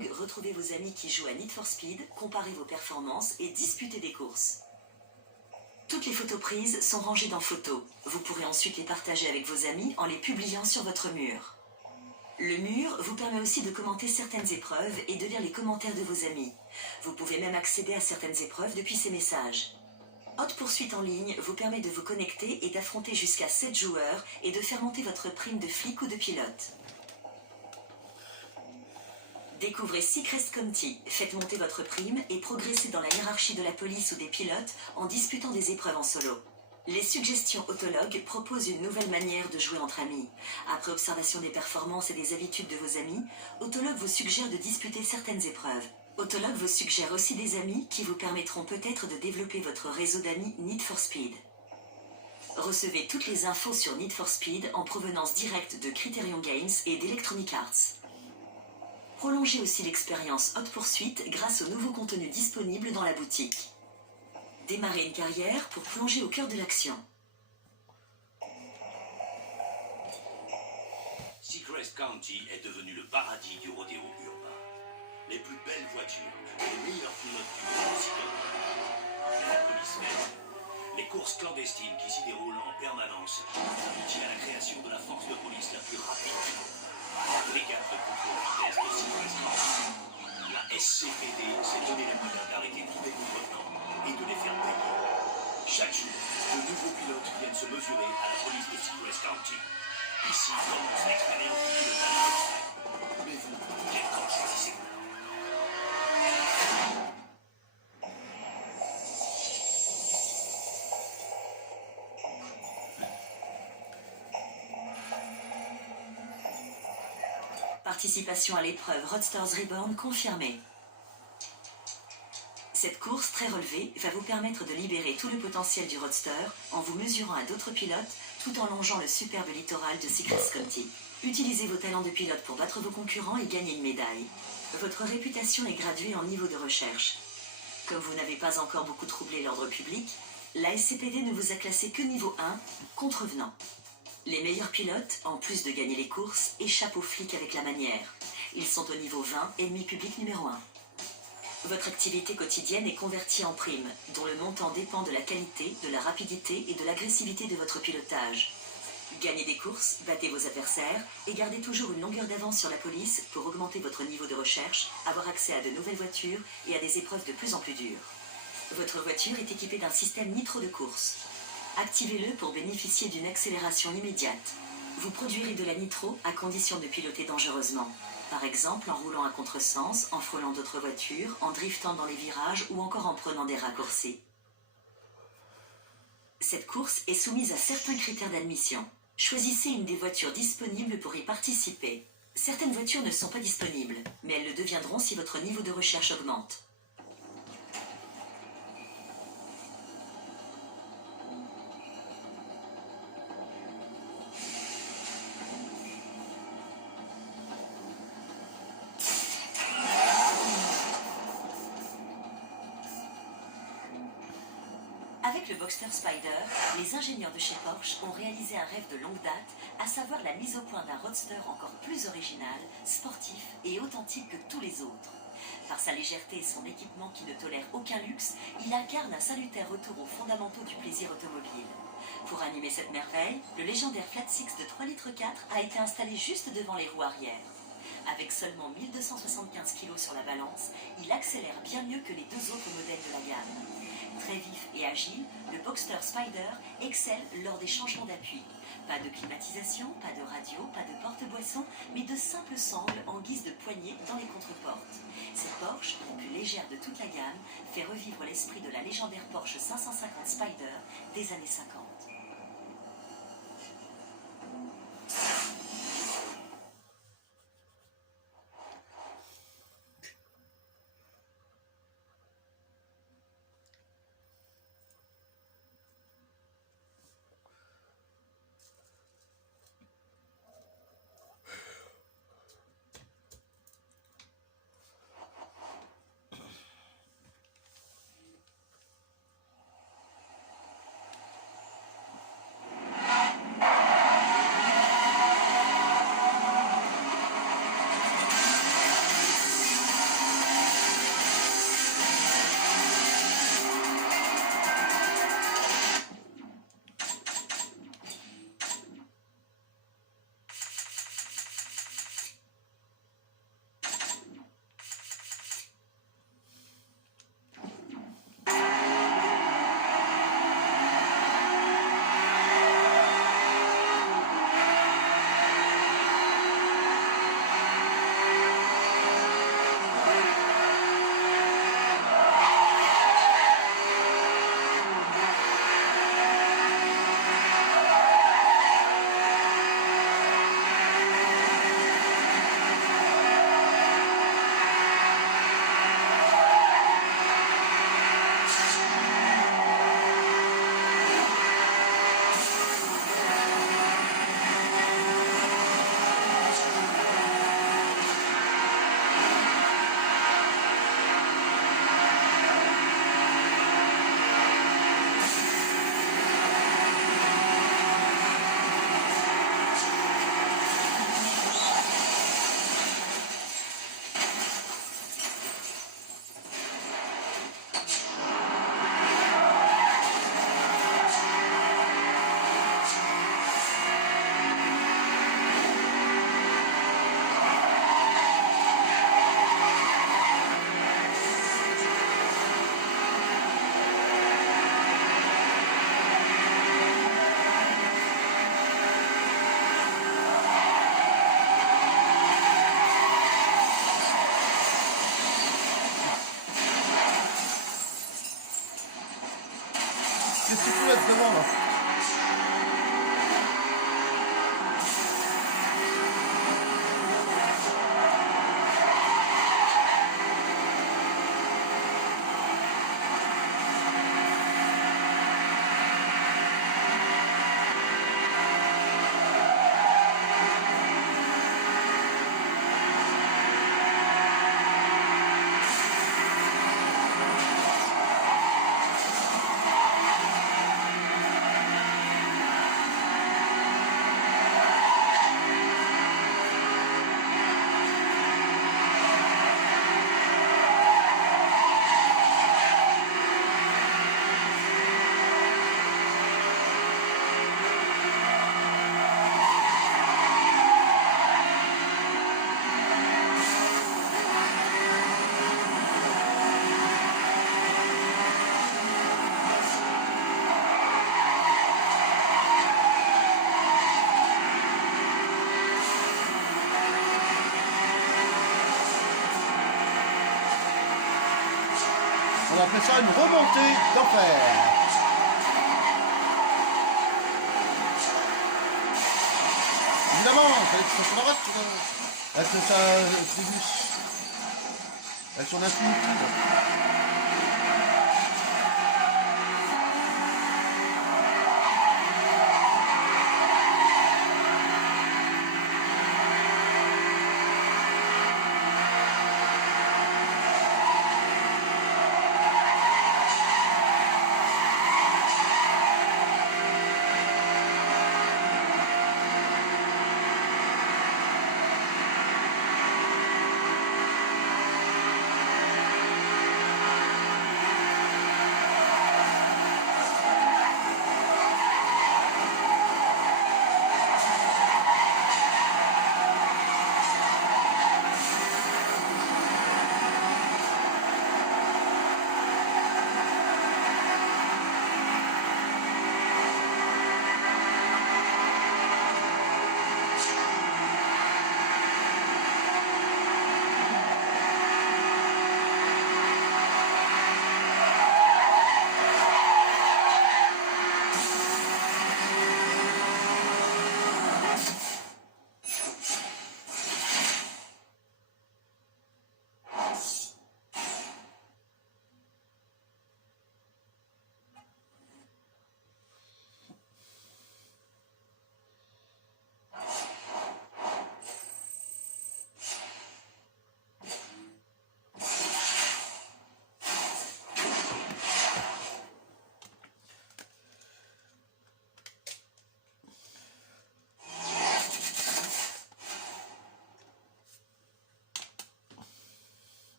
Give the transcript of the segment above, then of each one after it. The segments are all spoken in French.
Autolog, retrouvez vos amis qui jouent à Need for Speed, comparez vos performances et disputez des courses. Toutes les photos prises sont rangées dans Photos. Vous pourrez ensuite les partager avec vos amis en les publiant sur votre mur. Le mur vous permet aussi de commenter certaines épreuves et de lire les commentaires de vos amis. Vous pouvez même accéder à certaines épreuves depuis ces messages. Hot Poursuite en ligne vous permet de vous connecter et d'affronter jusqu'à 7 joueurs et de faire monter votre prime de flic ou de pilote. Découvrez Secrest County, faites monter votre prime et progressez dans la hiérarchie de la police ou des pilotes en disputant des épreuves en solo. Les suggestions Autolog proposent une nouvelle manière de jouer entre amis. Après observation des performances et des habitudes de vos amis, Autolog vous suggère de disputer certaines épreuves. Autolog vous suggère aussi des amis qui vous permettront peut-être de développer votre réseau d'amis Need for Speed. Recevez toutes les infos sur Need for Speed en provenance directe de Criterion Games et d'Electronic Arts. Prolongez aussi l'expérience Hot Poursuite grâce au nouveau contenu disponible dans la boutique. Démarrez une carrière pour plonger au cœur de l'action. Secrest County est devenu le paradis du rodéo urbain. Les plus belles voitures, les meilleurs pilotes du monde s'y déroulent. La police même. Les courses clandestines qui s'y déroulent en permanence aboutissent à la création de la force de police la plus rapide. Brigade de contrôle vitesse de Secrest County. La SCPD s'est donné les moyens d'arrêter tous les contrevenants et de les faire payer. Chaque jour, de nouveaux pilotes viennent se mesurer à la police de Secrest County. Ici commence l'expérience du pilotage extrême. Mais vous, quel camp choisissez-vous? Participation à l'épreuve Roadsters Reborn confirmée. Cette course très relevée va vous permettre de libérer tout le potentiel du Roadster en vous mesurant à d'autres pilotes tout en longeant le superbe littoral de Secrest County. Utilisez vos talents de pilote pour battre vos concurrents et gagner une médaille. Votre réputation est graduée en niveau de recherche. Comme vous n'avez pas encore beaucoup troublé l'ordre public, la SCPD ne vous a classé que niveau 1, contrevenant. Les meilleurs pilotes, en plus de gagner les courses, échappent aux flics avec la manière. Ils sont au niveau 20, ennemi public numéro 1. Votre activité quotidienne est convertie en prime, dont le montant dépend de la qualité, de la rapidité et de l'agressivité de votre pilotage. Gagnez des courses, battez vos adversaires et gardez toujours une longueur d'avance sur la police pour augmenter votre niveau de recherche, avoir accès à de nouvelles voitures et à des épreuves de plus en plus dures. Votre voiture est équipée d'un système nitro de course. Activez-le pour bénéficier d'une accélération immédiate. Vous produirez de la nitro à condition de piloter dangereusement. Par exemple en roulant à contresens, en frôlant d'autres voitures, en driftant dans les virages ou encore en prenant des raccourcis. Cette course est soumise à certains critères d'admission. Choisissez une des voitures disponibles pour y participer. Certaines voitures ne sont pas disponibles, mais elles le deviendront si votre niveau de recherche augmente. Avec le Boxster Spider, les ingénieurs de chez Porsche ont réalisé un rêve de longue date, à savoir la mise au point d'un roadster encore plus original, sportif et authentique que tous les autres. Par sa légèreté et son équipement qui ne tolère aucun luxe, il incarne un salutaire retour aux fondamentaux du plaisir automobile. Pour animer cette merveille, le légendaire Flat Six de 3,4 litres a été installé juste devant les roues arrière. Avec seulement 1275 kg sur la balance, il accélère bien mieux que les deux autres modèles de la gamme. Très vif et agile, le Boxster Spider excelle lors des changements d'appui. Pas de climatisation, pas de radio, pas de porte-boisson, mais de simples sangles en guise de poignée dans les contreportes. Cette Porsche, la plus légère de toute la gamme, fait revivre l'esprit de la légendaire Porsche 550 Spider des années 50. Qu'est-ce que tu laisses devant là? On appelle ça une remontée d'enfer. Évidemment, il fallait que ça sur la route, avec avec son infinitive.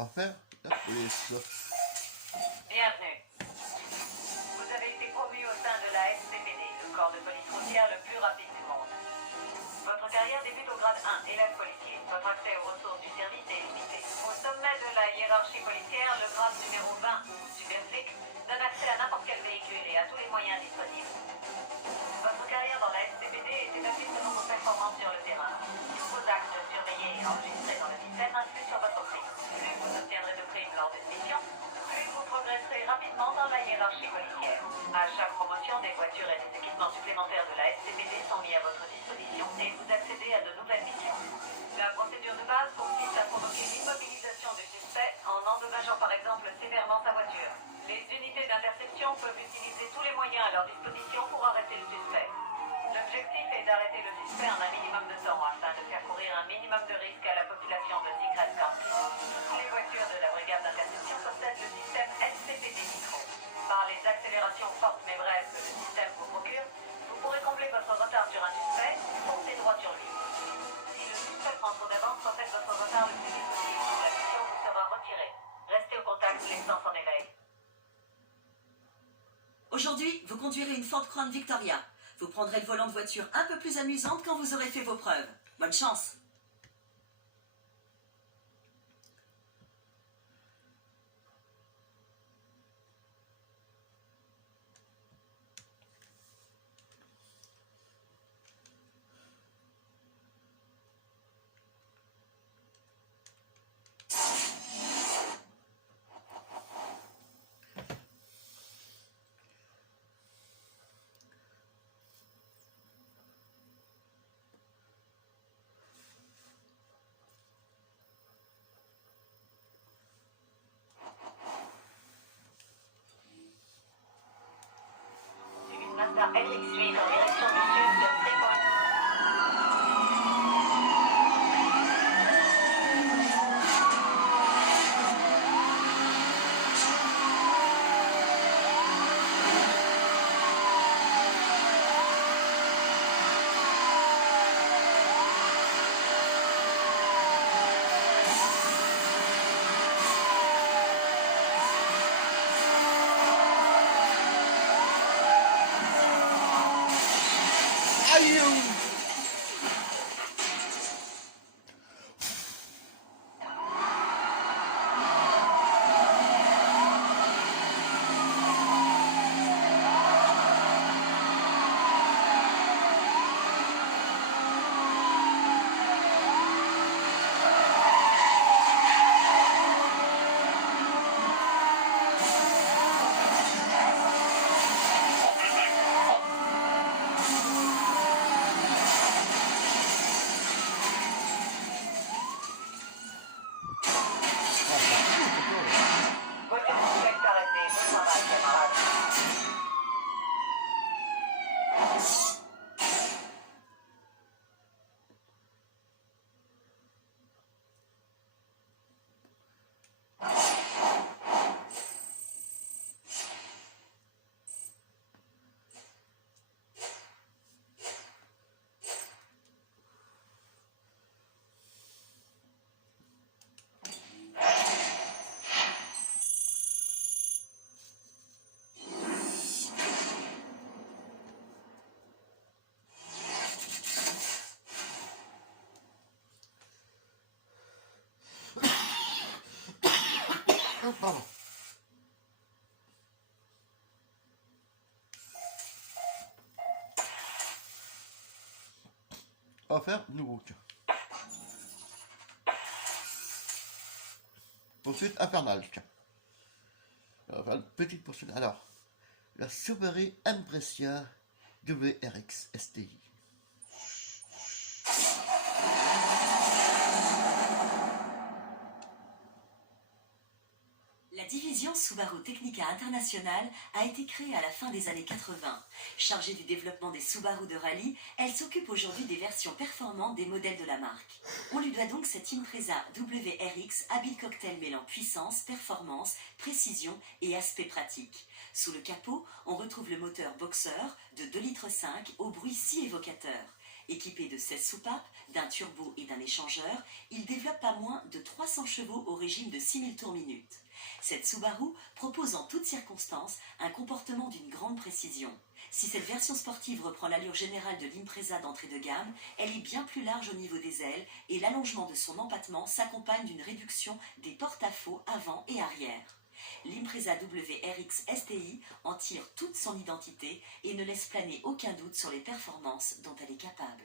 Affaire la police. Bienvenue. Vous avez été promu au sein de la SCPD, le corps de police routière le plus rapide du monde. Votre carrière débute au grade 1, élève policier. Votre accès aux ressources du service est limité. Au sommet de la hiérarchie policière, le grade numéro 20, super flic, donne accès à n'importe quel véhicule et à tous les moyens disponibles. Votre carrière dans la SCPD est établie selon vos performances sur le terrain. Tous vos actes surveillés et enregistrés dans le système influent sur votre prime. Plus vous obtiendrez de primes lors d'une mission, plus vous progresserez rapidement dans la hiérarchie policière. À chaque promotion, des voitures et des équipements supplémentaires de la SCPD sont mis à votre disposition et vous accédez à de nouvelles missions. La procédure de base consiste à provoquer l'immobilisation du suspect en endommageant par exemple sévèrement sa voiture. Les unités d'interception peuvent utiliser tous les moyens à leur disposition pour arrêter le suspect. L'objectif est d'arrêter le suspect en un minimum de temps afin de faire courir un minimum de risque à la population de Secret County. Toutes les voitures de la brigade d'interception possèdent le système SCPD Nitro. Par les accélérations fortes mais brèves que le système vous procure, vous pourrez combler votre retard sur un suspect ou foncer droit sur lui. Si le suspect prend trop d'avance, refaites votre retard le plus vite possible. La mission vous sera retirée. Restez au contact, l'essence en éveil. Aujourd'hui, vous conduirez une Ford Crown Victoria. Vous prendrez le volant de voiture un peu plus amusante quand vous aurez fait vos preuves. Bonne chance! RX8 en direction du sud de Freeport. Aïe. Voiture suspecte arrêtée. Bon travail, camarade. Pardon. On va faire nouveau. Poursuite infernale. On va faire une petite poursuite. Alors, la Subaru Impreza WRX STI. La division Subaru Technica International a été créée à la fin des années 80. Chargée du développement des Subaru de rallye, elle s'occupe aujourd'hui des versions performantes des modèles de la marque. On lui doit donc cette Impreza WRX, habile cocktail mêlant puissance, performance, précision et aspect pratique. Sous le capot, on retrouve le moteur Boxer de 2,5 litres au bruit si évocateur. Équipé de 16 soupapes, d'un turbo et d'un échangeur, il développe pas moins de 300 chevaux au régime de 6000 tours minute. Cette Subaru propose en toutes circonstances un comportement d'une grande précision. Si cette version sportive reprend l'allure générale de l'Impreza d'entrée de gamme, elle est bien plus large au niveau des ailes et l'allongement de son empattement s'accompagne d'une réduction des porte-à-faux avant et arrière. L'Impreza WRX STI en tire toute son identité et ne laisse planer aucun doute sur les performances dont elle est capable.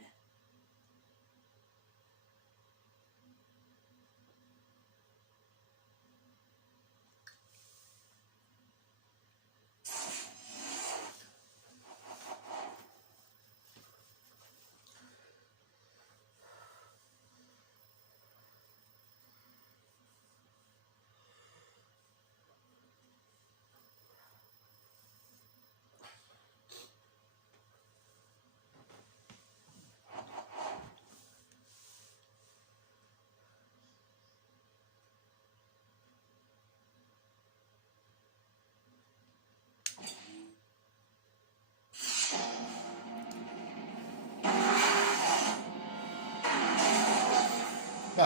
Vous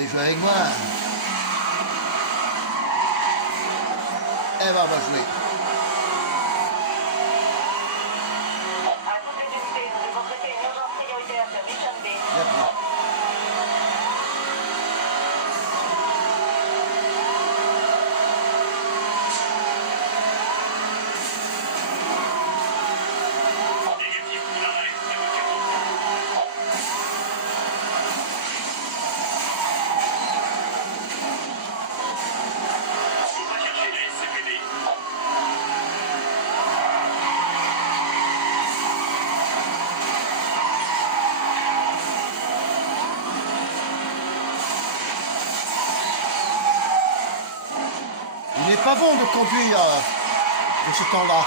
voulez jouer avec moi? Eh ben, on va jouer. À toutes les unités, nous devons traiter une urgence prioritaire sur Mission B. D'accord. Négatif pour l'arrêt, c'est votre capot. Faut pas chercher les SCPD. Il n'est pas bon de conduire de ce temps-là.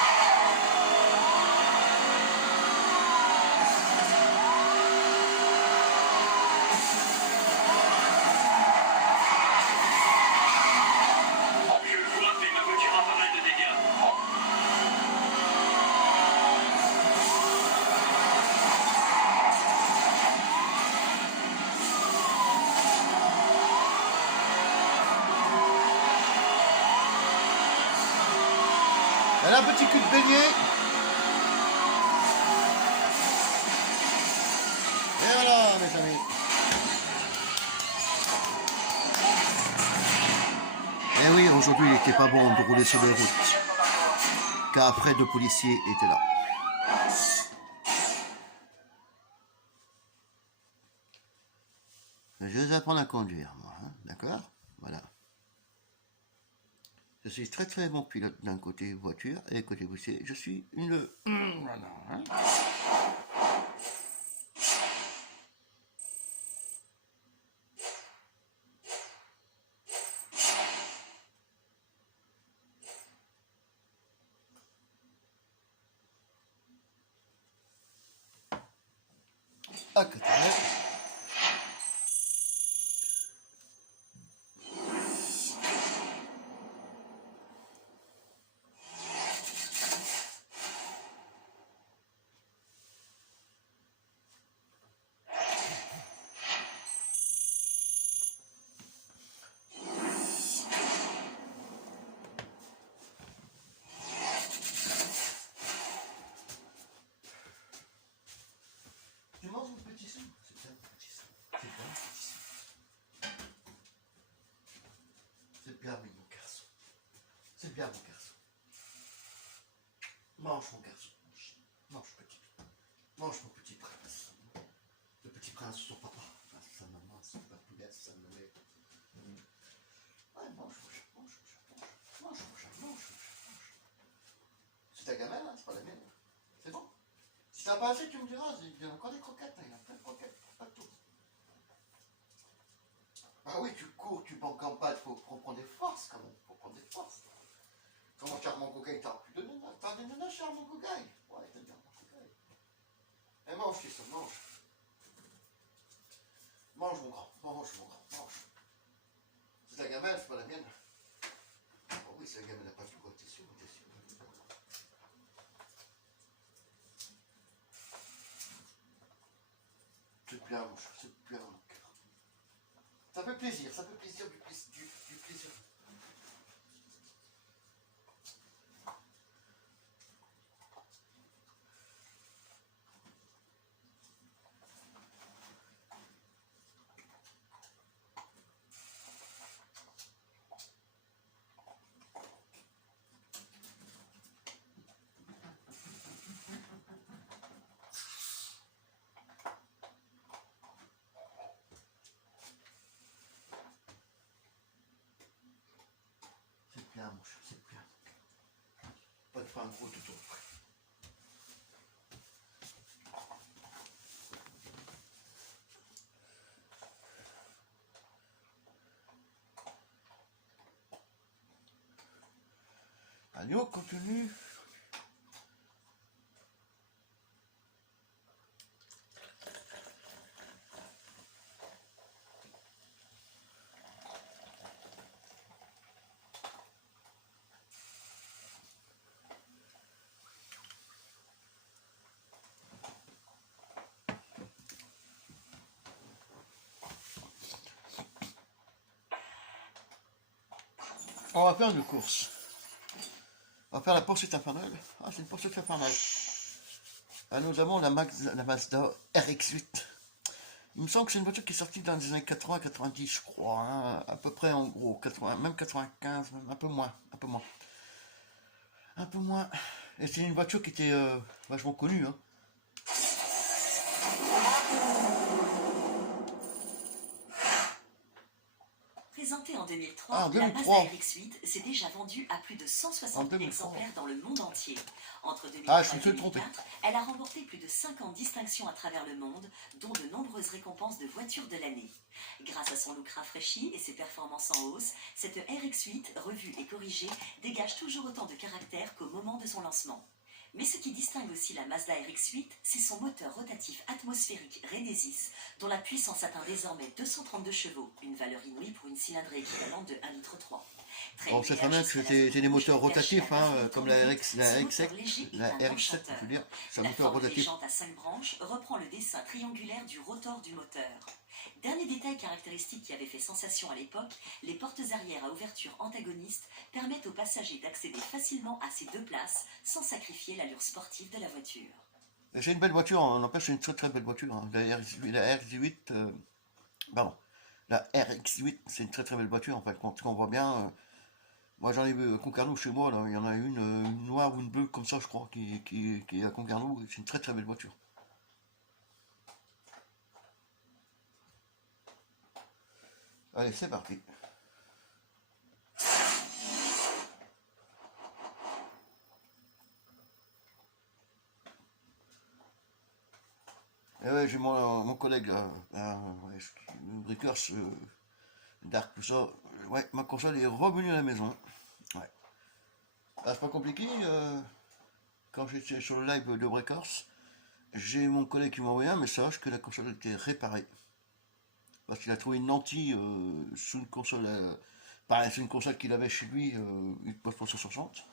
Elle a un petit cul de beignet. Et voilà, mes amis. Eh oui, aujourd'hui, il n'était pas bon de rouler sur les routes, car après, 2 policiers étaient là. Je vais apprendre à conduire, moi, hein, d'accord? Voilà. Je suis très très bon pilote d'un côté voiture et côté policier, je suis une... Voilà, hein. À côté. Tu manges mon petit sou? C'est bien mon petit sou. C'est bien mon petit sou. C'est bien mon garçon. C'est bien mon garçon. Mange mon garçon. Mange petit. Mange mon petit prince. Le petit prince, son papa. Sa maman, son papounet, sa nommée. Ouais, mange mon chat, mange mon chat, mange mon chat, mange mon chat, mange. C'est ta gamelle, hein, c'est pas la mienne. C'est bon? Si t'as pas assez, tu me diras, il y a encore des croquettes, hein, il y a plein de croquettes, pas de tout. Ah oui, tu cours, tu banques en balle, faut prendre des forces quand même, faut prendre des forces. Comment Charmant Cocaille, t'as plus de nanas? T'as des nanas, Charmant Cocaille? Ouais, t'as bien mon Cocaille. Eh, mange, fils, mange. Mange, mon grand, mange, mon grand, mange. C'est ta gamelle, c'est pas la mienne. Oh oui, c'est la gamelle, elle n'a pas tout, t'es sûr, t'es sûr. C'est bien, mon chat, c'est bien, mon cœur. Ça fait plaisir, du plaisir. C'est bien, mon chat, c'est bien. Pas de faire un gros toutou. Allez, on continue. On va faire une course. On va faire la poursuite infernale. Ah, c'est une poursuite infernale. Ah, nous avons la Mazda RX-8. Il me semble que c'est une voiture qui est sortie dans les années 80-90, je crois. Hein, à peu près en gros. 80, même 95, même un peu moins. Un peu moins. Un peu moins. Et c'est une voiture qui était vachement connue. Hein. Présentée en 2003, Ah, en la 2003. Mazda RX-8 s'est déjà vendue à plus de 160 En 000 2003. exemplaires dans le monde entier. Entre 2003 Ah, je me et suis trompé. 2004, elle a remporté plus de 50 distinctions à travers le monde, dont de nombreuses récompenses de voiture de l'année. Grâce à son look rafraîchi et ses performances en hausse, cette RX-8, revue et corrigée, dégage toujours autant de caractère qu'au moment de son lancement. Mais ce qui distingue aussi la Mazda RX-8, c'est son moteur rotatif atmosphérique Renesis, dont la puissance atteint désormais 232 chevaux, une valeur inouïe pour une cylindrée équivalente de 1,3 litre. Bon, c'est très bien que c'est des moteurs rotatifs, hein, comme la RX7, je veux dire, c'est un moteur rotatif. La forme des jantes à 5 branches reprend le dessin triangulaire du rotor du moteur. Dernier détail caractéristique qui avait fait sensation à l'époque, les portes arrière à ouverture antagoniste permettent aux passagers d'accéder facilement à ces deux places sans sacrifier l'allure sportive de la voiture. C'est une belle voiture, on n'empêche, c'est une très très belle voiture. Hein. La RX-8, pardon, la RX-8, c'est une très très belle voiture en fait. Quand on voit bien, moi j'en ai vu à Concarneau chez moi, là, il y en a une noire ou une bleue comme ça, je crois, qui est à Concarneau. C'est une très très belle voiture. Allez, c'est parti. Et ouais, j'ai mon collègue, ouais, Brickers, Dark, tout ça. Ouais, ma console est revenue à la maison. Ouais. Ah, c'est pas compliqué. Quand j'étais sur le live de Breakers, j'ai mon collègue qui m'a envoyé un message que la console était réparée. Parce qu'il a trouvé une lentille sous une console. Pareil, c'est une console qu'il avait chez lui, une Xbox 360.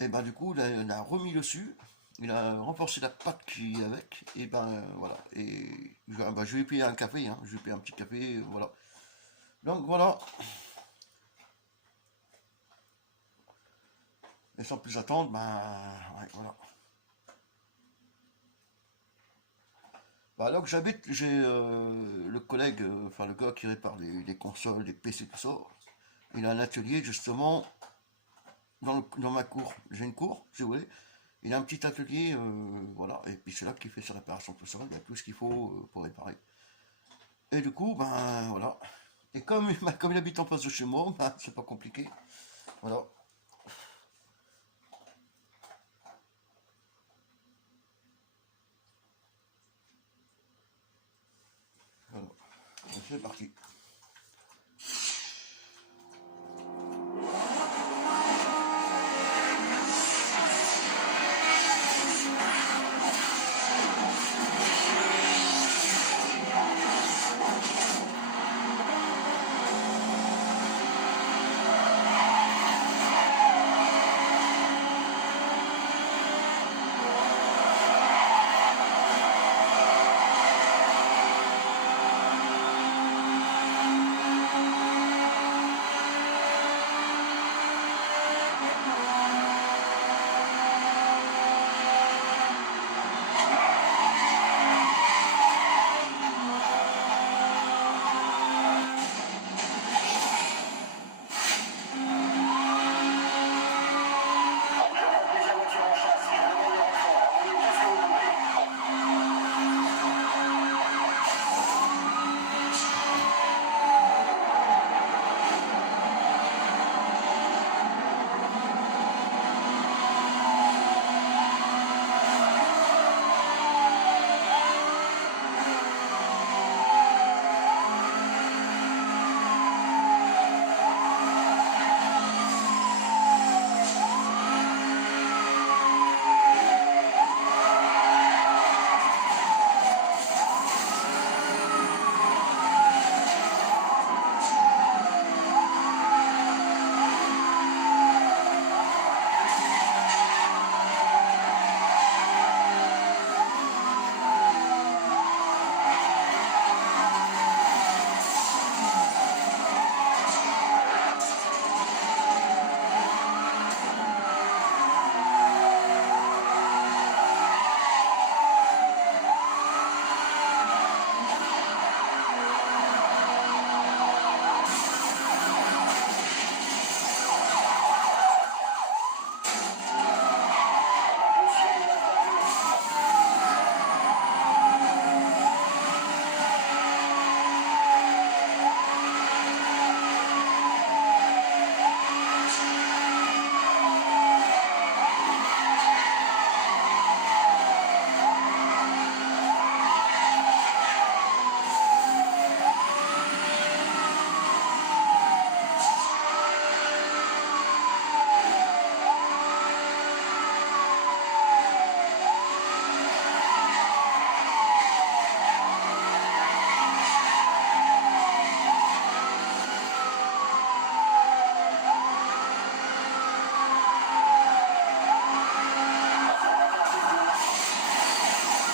Et ben du coup, il a remis dessus. Il a renforcé la patte qui est avec. Et ben voilà. Et ben, je lui ai payé un café. Hein. Je lui ai payé un petit café. Voilà. Donc voilà. Et sans plus attendre, ben ouais, voilà. Bah, là que j'habite, j'ai le collègue, enfin le gars qui répare les consoles, les PC, tout ça. Il a un atelier justement dans ma cour. J'ai une cour, si vous voulez. Il a un petit atelier, voilà. Et puis c'est là qu'il fait ses réparations, tout ça. Il y a tout ce qu'il faut pour réparer. Et du coup, ben voilà. Et comme il habite en face de chez moi, ben, c'est pas compliqué. Voilà. Voilà. C'est parti.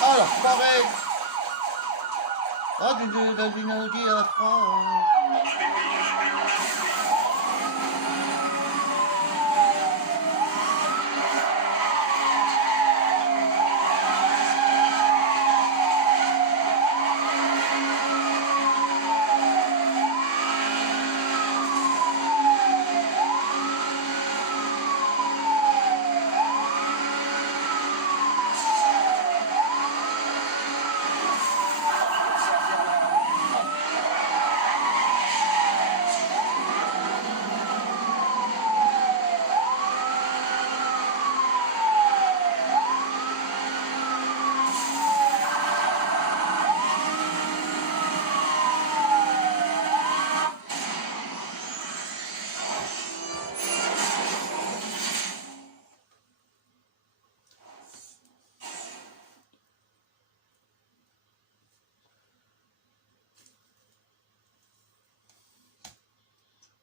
Alors, pareil. Ah, du Inaudi à la France.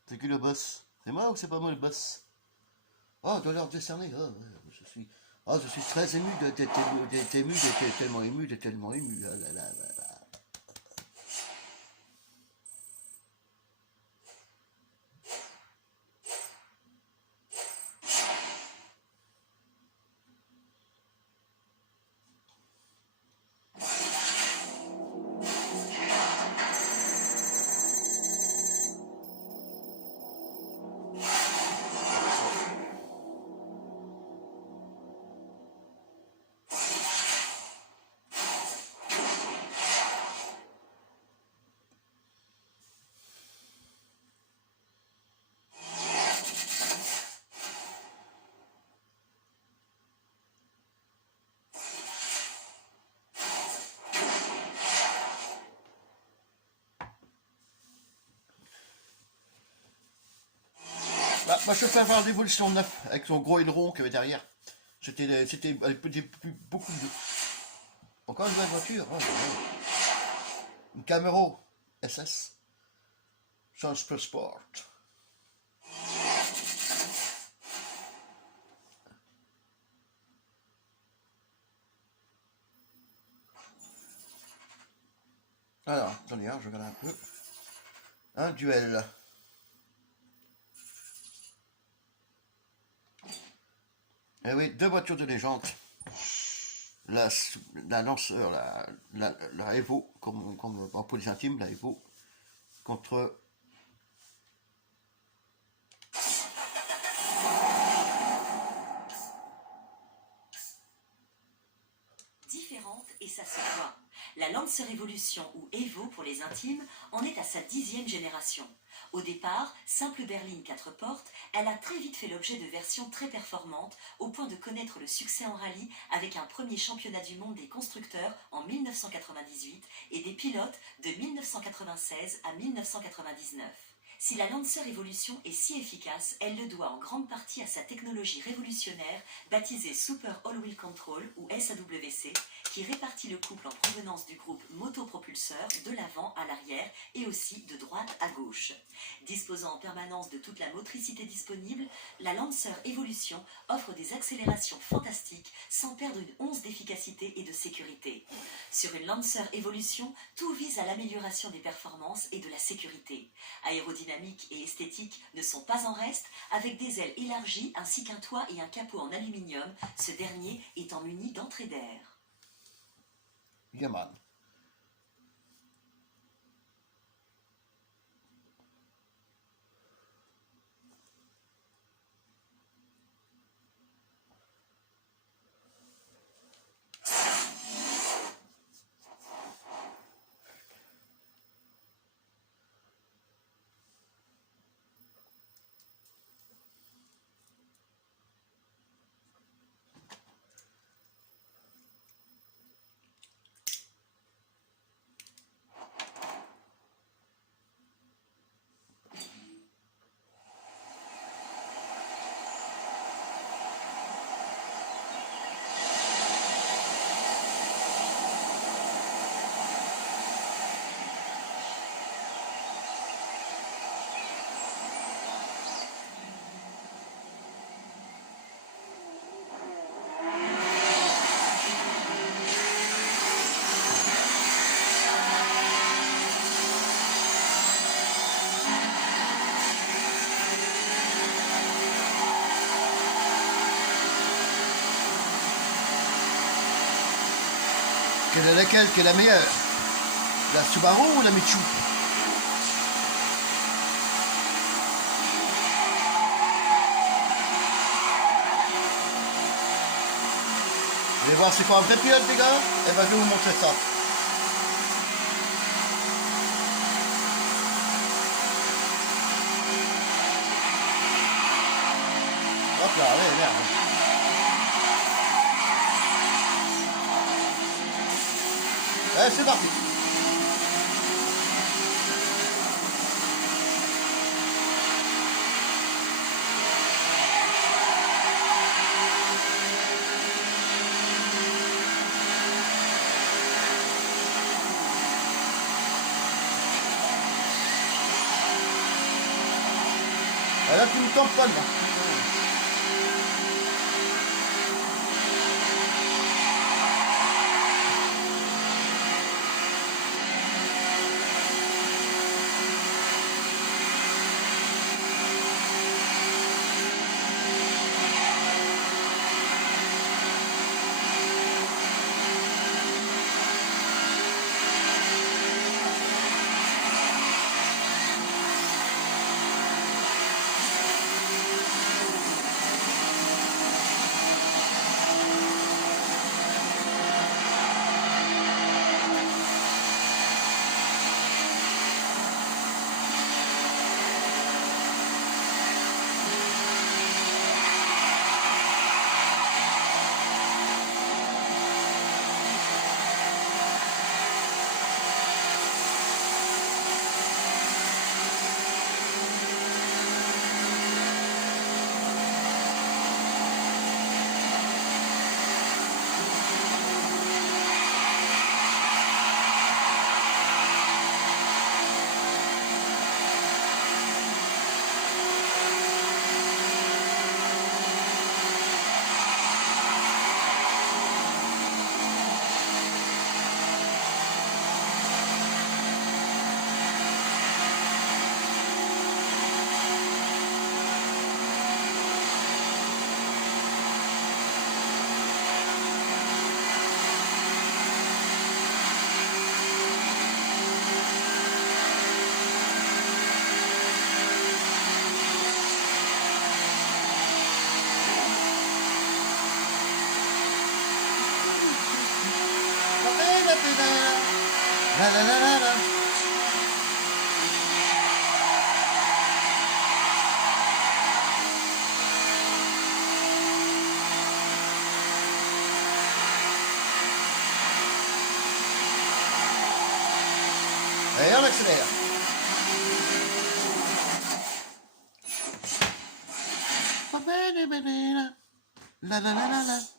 C'est qui le boss? C'est moi ou c'est pas moi le boss? Oh, de l'ordre décerné. Oh, ouais, je suis très ému d'être tellement ému, d'être tellement ému. Ah là là là là. Bah, je peux avoir l'évolution 9 avec son gros aileron qu'il y avait derrière. C'était beaucoup mieux. Encore une nouvelle voiture. Oh, ouais. Une Camaro SS. Change per Sport. Alors, attendez, je regarde un peu. Un duel. Eh oui, deux voitures de légende. La lanceur, la Evo, comme en police intime, la Evo, contre Différente et ça se voit. La Lancer Evolution ou Evo pour les intimes en est à sa 10e génération. Au départ, simple berline 4 portes, elle a très vite fait l'objet de versions très performantes au point de connaître le succès en rallye avec un premier championnat du monde des constructeurs en 1998 et des pilotes de 1996 à 1999. Si la Lancer Evolution est si efficace, elle le doit en grande partie à sa technologie révolutionnaire baptisée Super All-Wheel Control ou SAWC, qui répartit le couple en provenance du groupe motopropulseur de l'avant à l'arrière et aussi de droite à gauche. Disposant en permanence de toute la motricité disponible, la Lancer Evolution offre des accélérations fantastiques sans perdre une once d'efficacité et de sécurité. Sur une Lancer Evolution, tout vise à l'amélioration des performances et de la sécurité. Aérodynamique et esthétique ne sont pas en reste, avec des ailes élargies ainsi qu'un toit et un capot en aluminium, ce dernier étant muni d'entrée d'air. Yaman. Quelle est laquelle qui est la meilleure? La Subaru ou la Michu? Vous voulez voir c'est quoi un vrai pilote, les gars? Eh ben, je vais vous montrer ça. Hop là, allez, merde. Allez, c'est parti. Là, tu me tamponnes, là. La la la la la. Et on accélère. La la la la la.